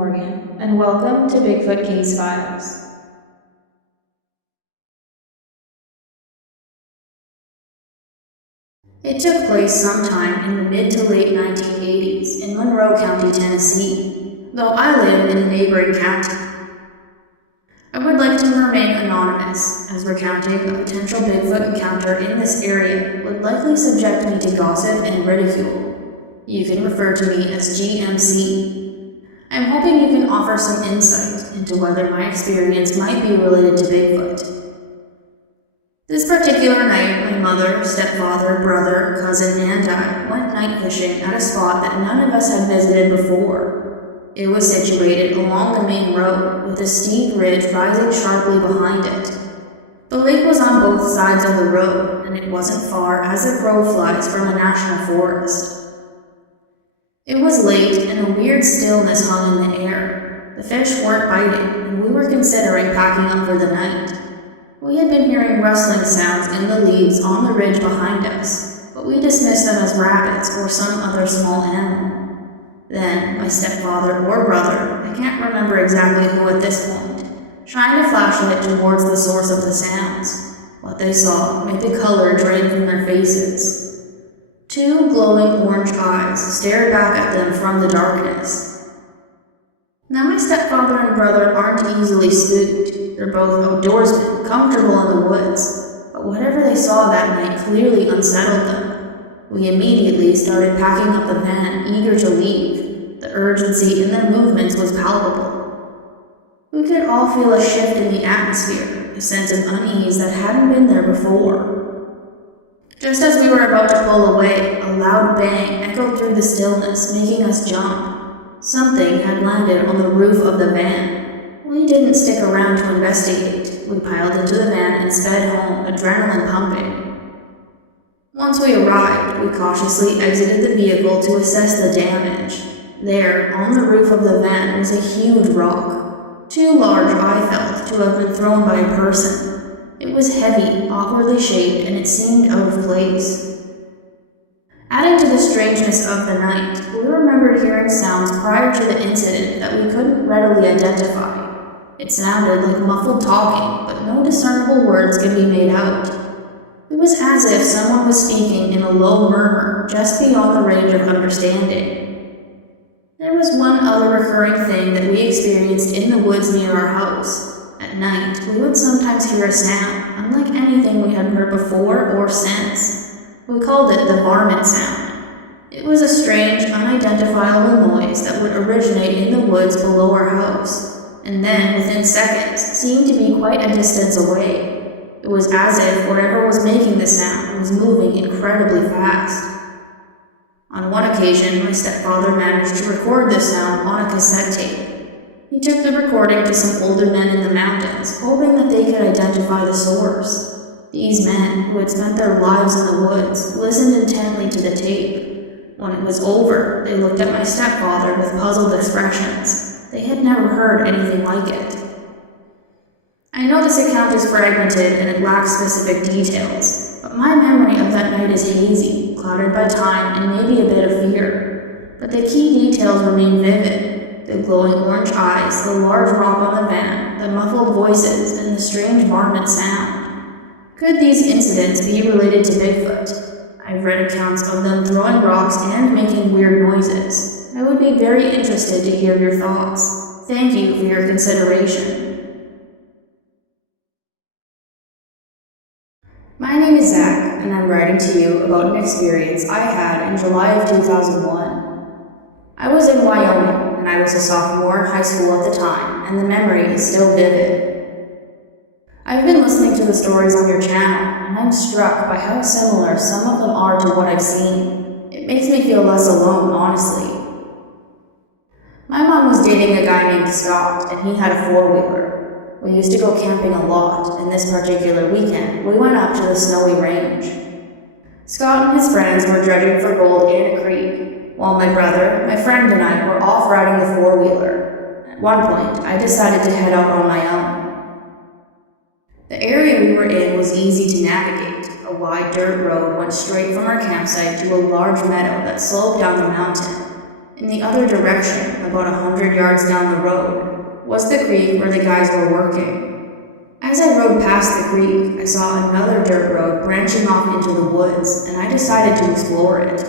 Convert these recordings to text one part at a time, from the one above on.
Morgan, and welcome to Bigfoot Case Files. It took place sometime in the mid to late 1980s in Monroe County, Tennessee, though I live in a neighboring county. I would like to remain anonymous, as recounting a potential Bigfoot encounter in this area would likely subject me to gossip and ridicule. You can refer to me as GMC. I'm hoping you can offer some insight into whether my experience might be related to Bigfoot. This particular night, my mother, stepfather, brother, cousin, and I went night fishing at a spot that none of us had visited before. It was situated along the main road, with a steep ridge rising sharply behind it. The lake was on both sides of the road, and it wasn't far as the crow flies from a national forest. It was late, and a weird stillness hung in the air. The fish weren't biting, and we were considering packing up for the night. We had been hearing rustling sounds in the leaves on the ridge behind us, but we dismissed them as rabbits or some other small animal. Then, my stepfather or brother, I can't remember exactly who at this point, shined a flashlight towards the source of the sounds. What they saw made the color drain from their faces. Two glowing orange eyes stared back at them from the darkness. Now my stepfather and brother aren't easily spooked. They're both outdoorsmen, comfortable in the woods, but whatever they saw that night clearly unsettled them. We immediately started packing up the van, eager to leave. The urgency in their movements was palpable. We could all feel a shift in the atmosphere, a sense of unease that hadn't been there before. Just as we were about to pull away, a loud bang echoed through the stillness, making us jump. Something had landed on the roof of the van. We didn't stick around to investigate. We piled into the van and sped home, adrenaline pumping. Once we arrived, we cautiously exited the vehicle to assess the damage. There, on the roof of the van, was a huge rock. Too large, I felt, to have been thrown by a person. It was heavy, awkwardly shaped, and it seemed out of place. Adding to the strangeness of the night, we remembered hearing sounds prior to the incident that we couldn't readily identify. It sounded like muffled talking, but no discernible words could be made out. It was as if someone was speaking in a low murmur, just beyond the range of understanding. There was one other recurring thing that we experienced in the woods near our house. At night, we would sometimes hear a sound, unlike anything we had heard before or since. We called it the varmint sound. It was a strange, unidentifiable noise that would originate in the woods below our house, and then, within seconds, seemed to be quite a distance away. It was as if whatever was making the sound was moving incredibly fast. On one occasion, my stepfather managed to record the sound on a cassette tape. He took the recording to some older men in the mountains, hoping that they could identify the source. These men, who had spent their lives in the woods, listened intently to the tape. When it was over, they looked at my stepfather with puzzled expressions. They had never heard anything like it. I know this account is fragmented and it lacks specific details, but my memory of that night is hazy, clouded by time and maybe a bit of fear. But the key details remain vivid. The glowing orange eyes, the large rock on the van, the muffled voices, and the strange varmint sound. Could these incidents be related to Bigfoot? I've read accounts of them throwing rocks and making weird noises. I would be very interested to hear your thoughts. Thank you for your consideration. My name is Zach, and I'm writing to you about an experience I had in July of 2001. I was in Wyoming, and I was a sophomore in high school at the time, and the memory is still vivid. I've been listening to the stories on your channel, and I'm struck by how similar some of them are to what I've seen. It makes me feel less alone, honestly. My mom was dating a guy named Scott, and he had a four-wheeler. We used to go camping a lot, and this particular weekend, we went up to the snowy range. Scott and his friends were dredging for gold in a creek, while my brother, my friend, and I were off riding the four-wheeler. At one point, I decided to head out on my own. The area we were in was easy to navigate. A wide dirt road went straight from our campsite to a large meadow that sloped down the mountain. In the other direction, about 100 yards down the road, was the creek where the guys were working. As I rode past the creek, I saw another dirt road branching off into the woods, and I decided to explore it.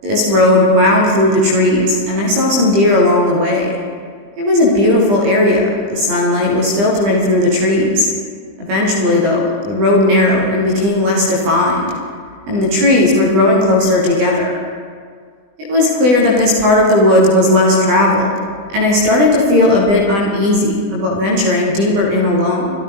This road wound through the trees, and I saw some deer along the way. It was a beautiful area. The sunlight was filtering through the trees. Eventually, though, the road narrowed and became less defined, and the trees were growing closer together. It was clear that this part of the woods was less traveled, and I started to feel a bit uneasy about venturing deeper in alone.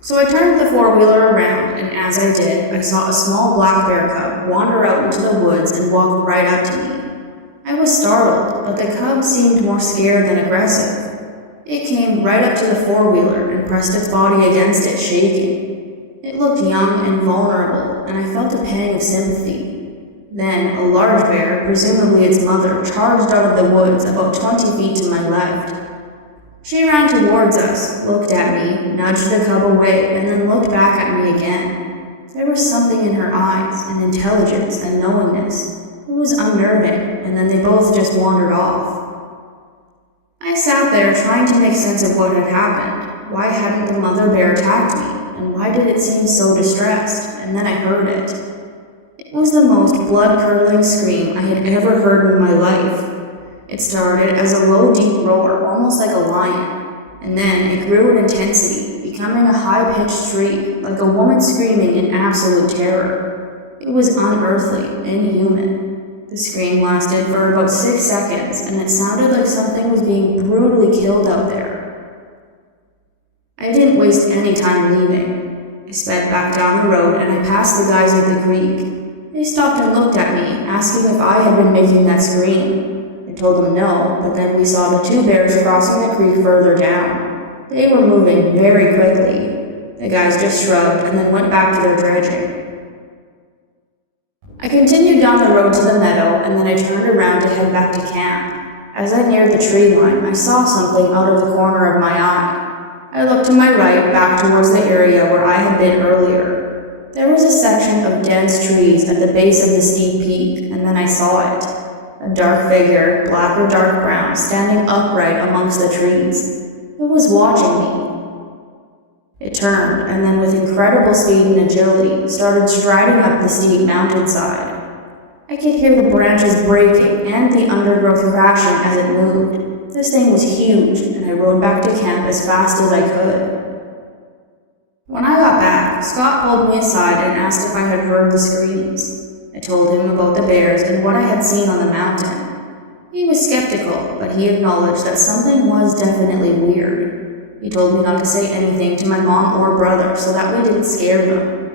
So I turned the four-wheeler around, and as I did, I saw a small black bear cub wander out into the woods and walk right up to me. I was startled, but the cub seemed more scared than aggressive. It came right up to the four-wheeler and pressed its body against it, shaking. It looked young and vulnerable, and I felt a pang of sympathy. Then, a large bear, presumably its mother, charged out of the woods about 20 feet to my left. She ran towards us, looked at me, nudged the cub away, and then looked back at me again. There was something in her eyes, an intelligence and knowingness. It was unnerving, and then they both just wandered off. I sat there trying to make sense of what had happened. Why hadn't the mother bear attacked me, and why did it seem so distressed? And then I heard it. It was the most blood-curdling scream I had ever heard in my life. It started as a low, deep roar, almost like a lion, and then it grew in intensity, becoming a high-pitched shriek, like a woman screaming in absolute terror. It was unearthly, inhuman. The scream lasted for about 6 seconds, and it sounded like something was being brutally killed out there. I didn't waste any time leaving. I sped back down the road, and I passed the guys at the creek. They stopped and looked at me, asking if I had been making that scream. I told them no, but then we saw the two bears crossing the creek further down. They were moving very quickly. The guys just shrugged and then went back to their dredging. I continued down the road to the meadow, and then I turned around to head back to camp. As I neared the tree line, I saw something out of the corner of my eye. I looked to my right, back towards the area where I had been earlier. There was a section of dense trees at the base of the steep peak, and then I saw it. A dark figure, black or dark brown, standing upright amongst the trees. It was watching me. It turned, and then with incredible speed and agility, started striding up the steep mountainside. I could hear the branches breaking and the undergrowth crashing as it moved. This thing was huge, and I rode back to camp as fast as I could. When I got back, Scott pulled me aside and asked if I had heard the screams. I told him about the bears and what I had seen on the mountain. He was skeptical, but he acknowledged that something was definitely weird. He told me not to say anything to my mom or brother so that we didn't scare them.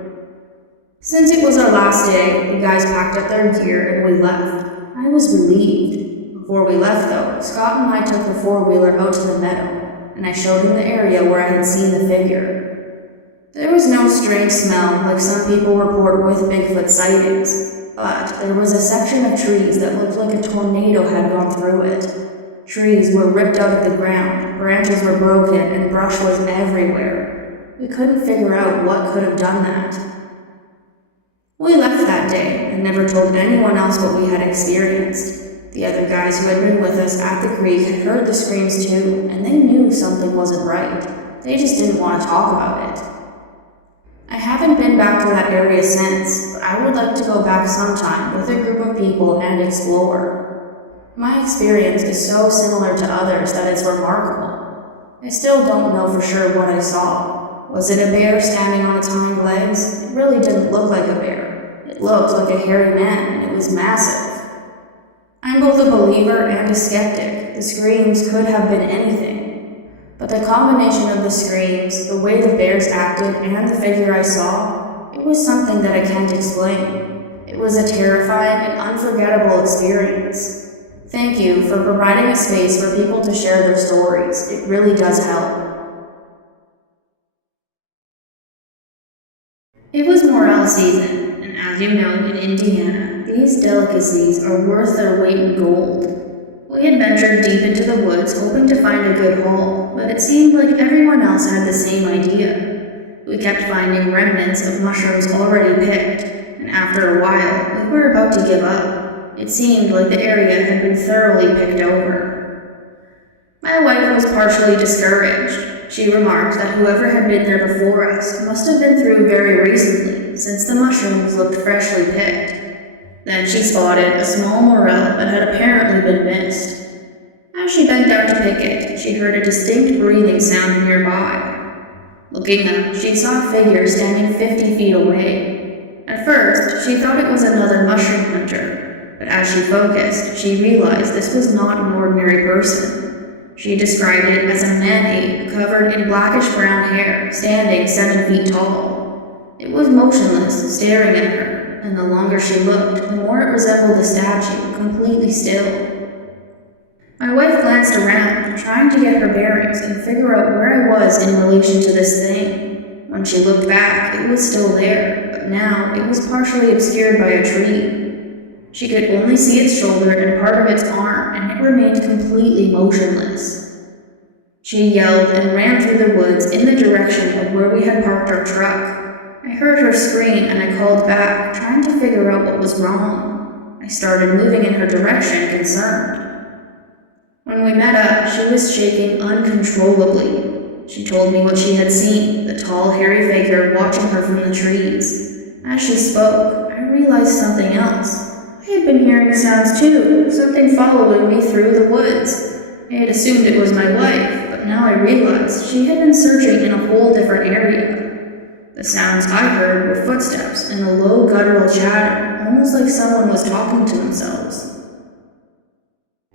Since it was our last day, the guys packed up their gear and we left. I was relieved. Before we left, though, Scott and I took the four-wheeler out to the meadow, and I showed him the area where I had seen the figure. There was no strange smell like some people report with Bigfoot sightings, but there was a section of trees that looked like a tornado had gone through it. Trees were ripped out of the ground, branches were broken, and brush was everywhere. We couldn't figure out what could have done that. We left that day and never told anyone else what we had experienced. The other guys who had been with us at the creek had heard the screams too, and they knew something wasn't right. They just didn't want to talk about it. I haven't been back to that area since, but I would like to go back sometime with a group of people and explore. My experience is so similar to others that it's remarkable. I still don't know for sure what I saw. Was it a bear standing on its hind legs? It really didn't look like a bear. It looked like a hairy man, and it was massive. I'm both a believer and a skeptic. The screams could have been anything. But the combination of the screams, the way the bears acted, and the figure I saw, it was something that I can't explain. It was a terrifying and unforgettable experience. Thank you for providing a space for people to share their stories. It really does help. It was morel season, and as you know, in Indiana, these delicacies are worth their weight in gold. We had ventured deep into the woods, hoping to find a good haul, but it seemed like everyone else had the same idea. We kept finding remnants of mushrooms already picked, and after a while, we were about to give up. It seemed like the area had been thoroughly picked over. My wife was partially discouraged. She remarked that whoever had been there before us must have been through very recently, since the mushrooms looked freshly picked. Then she spotted a small morel that had apparently been missed. As she bent down to pick it, she heard a distinct breathing sound nearby. Looking up, she saw a figure standing 50 feet away. At first, she thought it was another mushroom hunter, but as she focused, she realized this was not an ordinary person. She described it as a man-ape covered in blackish-brown hair, standing 7 feet tall. It was motionless, staring at her, and the longer she looked, the more it resembled a statue, completely still. My wife glanced around, trying to get her bearings and figure out where I was in relation to this thing. When she looked back, it was still there, but now it was partially obscured by a tree. She could only see its shoulder and part of its arm, and it remained completely motionless. She yelled and ran through the woods in the direction of where we had parked our truck. I heard her scream and I called back, trying to figure out what was wrong. I started moving in her direction, concerned. When we met up, she was shaking uncontrollably. She told me what she had seen, the tall, hairy figure watching her from the trees. As she spoke, I realized something else. I had been hearing sounds too, something following me through the woods. I had assumed it was my wife, but now I realized she had been searching in a whole different area. The sounds I heard were footsteps and a low guttural chatter, almost like someone was talking to themselves.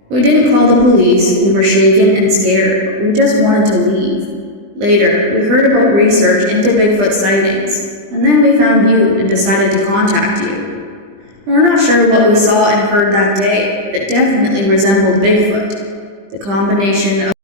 We didn't call the police, we were shaken and scared, but we just wanted to leave. Later, we heard about research into Bigfoot sightings, and then we found you and decided to contact you. We're not sure what we saw and heard that day, but it definitely resembled Bigfoot. The combination of